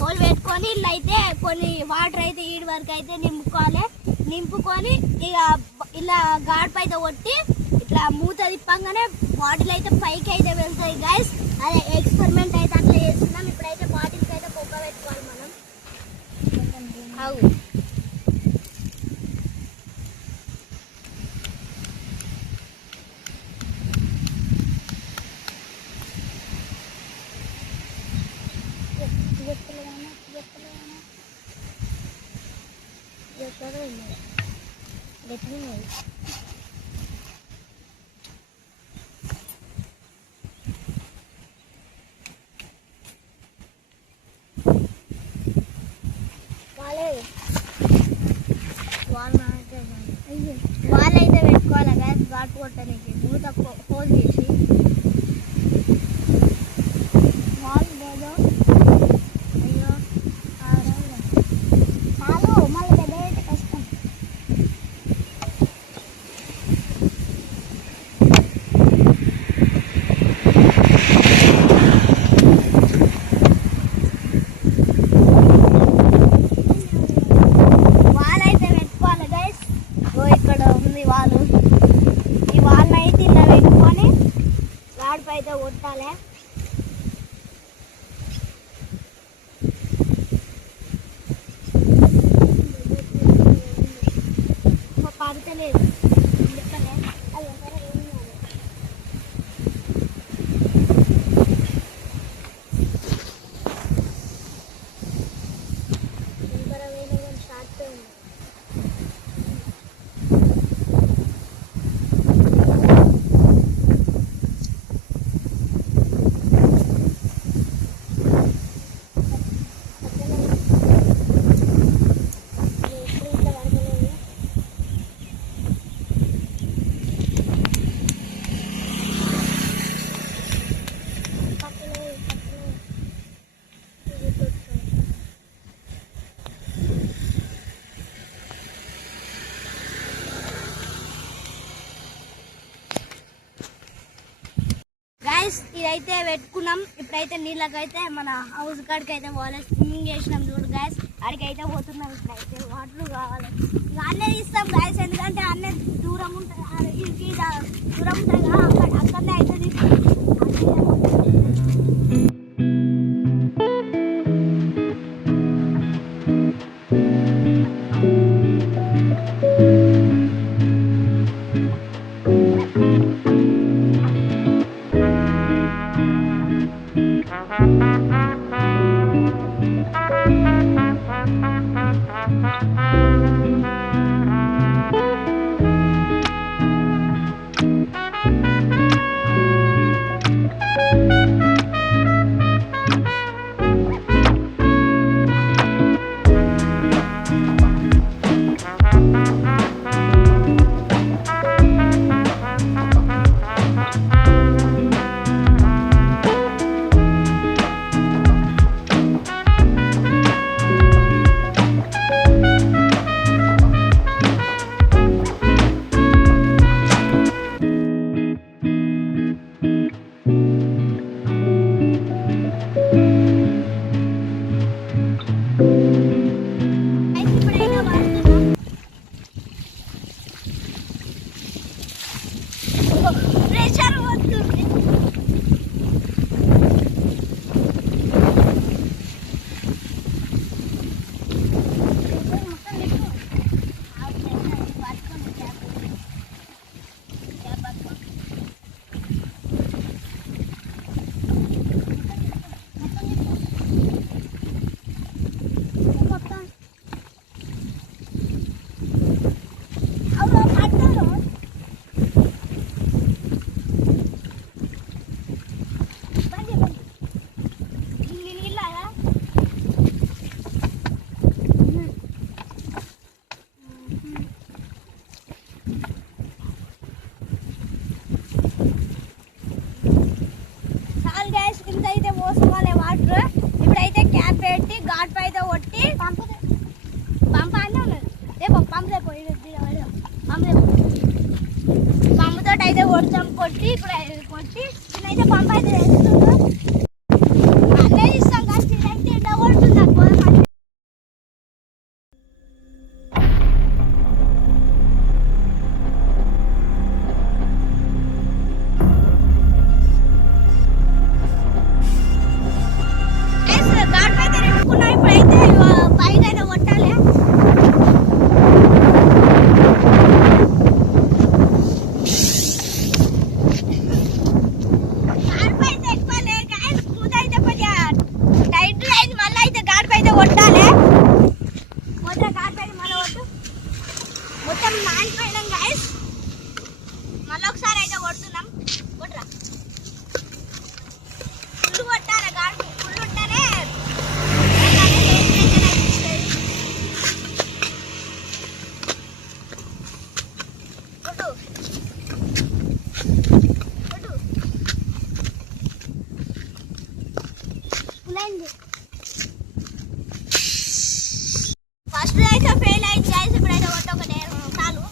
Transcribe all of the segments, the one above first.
Whole పెట్టుకొని ఇట్లయితే కొన్ని వాటర్ అయితే ఈడి వరకు అయితే నింపుకోవాలి. నింపుకొని ఇక ఇలా గాడిపై అయితే కొట్టి ఇట్లా మూత తిప్పంగానే బాటిల్ అయితే పైకి అయితే వెళ్తాయి గైస్. అదే ఎక్స్పెరిమెంట్ అయితే అట్లా చేస్తున్నాం. ఇప్పుడైతే బాటిల్కి అయితే పొక్క పెట్టుకోవాలి మనం. వాళ్ళైతే పెట్టుకోవాలి గ్యాస్ ఘాటు కొట్టడానికి మూత హోల్ చేసి వాళ్ళు లేదు. అయ్యో చాలు మళ్ళీ పెద్ద అయితే కష్టం. అయితే కొట్టాలి. పడతలేదు ఇదైతే పెట్టుకున్నాం. ఇప్పుడైతే నీళ్ళకైతే మన హౌస్ కాడికి అయితే పోవాలి. స్విమ్మింగ్ చేసినాం చూడు గ్యాస్, అడికైతే పోతున్నాం. ఇట్లయితే వాటర్ కావాలి. ఇక అన్నే తీస్తాం గ్యాస్, ఎందుకంటే అన్నే దూరం ఉంటుంది, దూరం ఉంటుంది కదా, అక్కడనే అయితే తీస్తాం. కొట్టి ఇప్పుడు కొట్టి నేనైతే పంప్ అయితే వేస్తున్నాను. అన్నీ ఇస్తాం కానీ తినైతే ఎండ కొడుతుంది గోధుమ. గాడిపైతే నింపుకున్నా ఇప్పుడైతే పైకైతే కొట్టాలి. కొట్టాలి మొత్తం గాడిపైన మళ్ళీ కొట్టు. మొత్తం నానిపోయినాం గైస్. మళ్ళీ ఒకసారి అయితే కొడుతున్నాం. కొట్టరా ఫుల్ కొట్టాలి. గాడి ఫుల్ ఉంటేనే కొట్టు కొట్టు. ఫుల్ ఫస్ట్ అయితే ఫెయిల్ అయింది గైస్. ఇప్పుడైతే కొట్ట ఒక చాలు.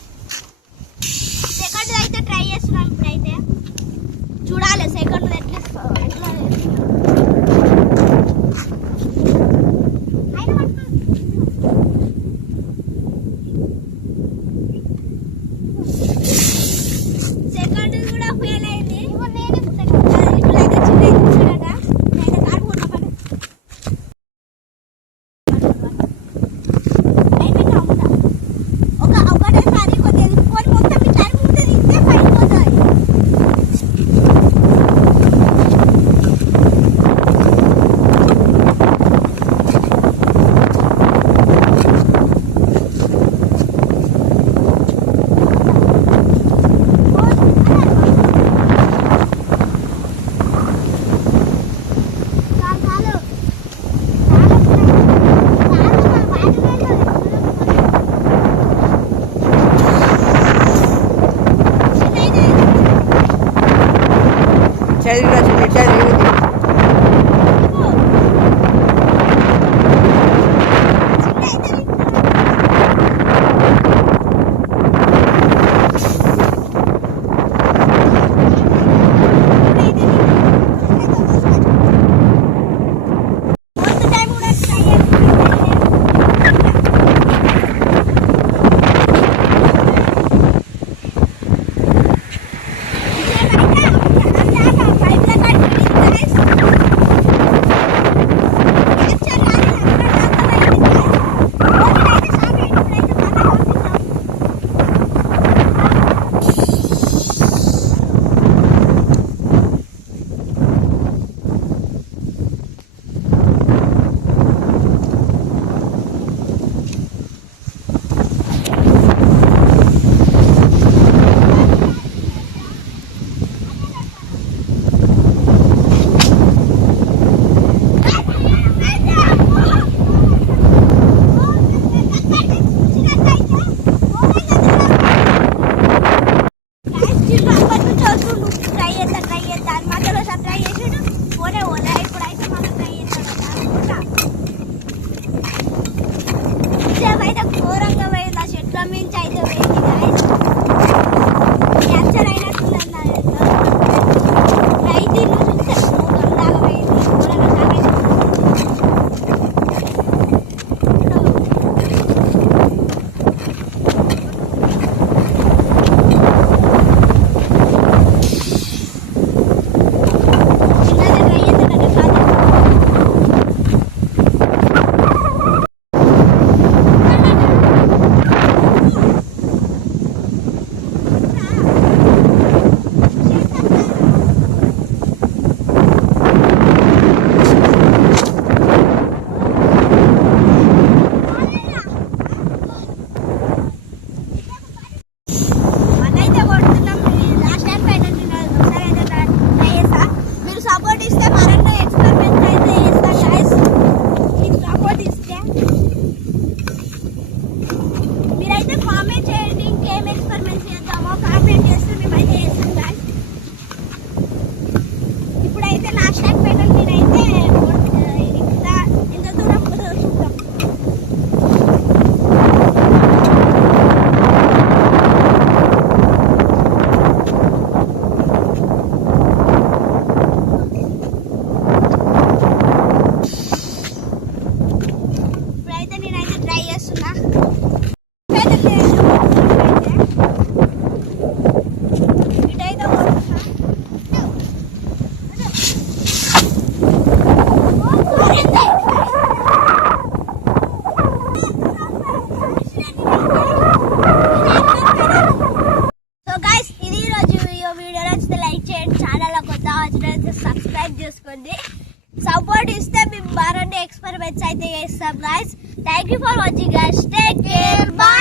చేస్తాం guys. Thank you for watching guys. Take care. By.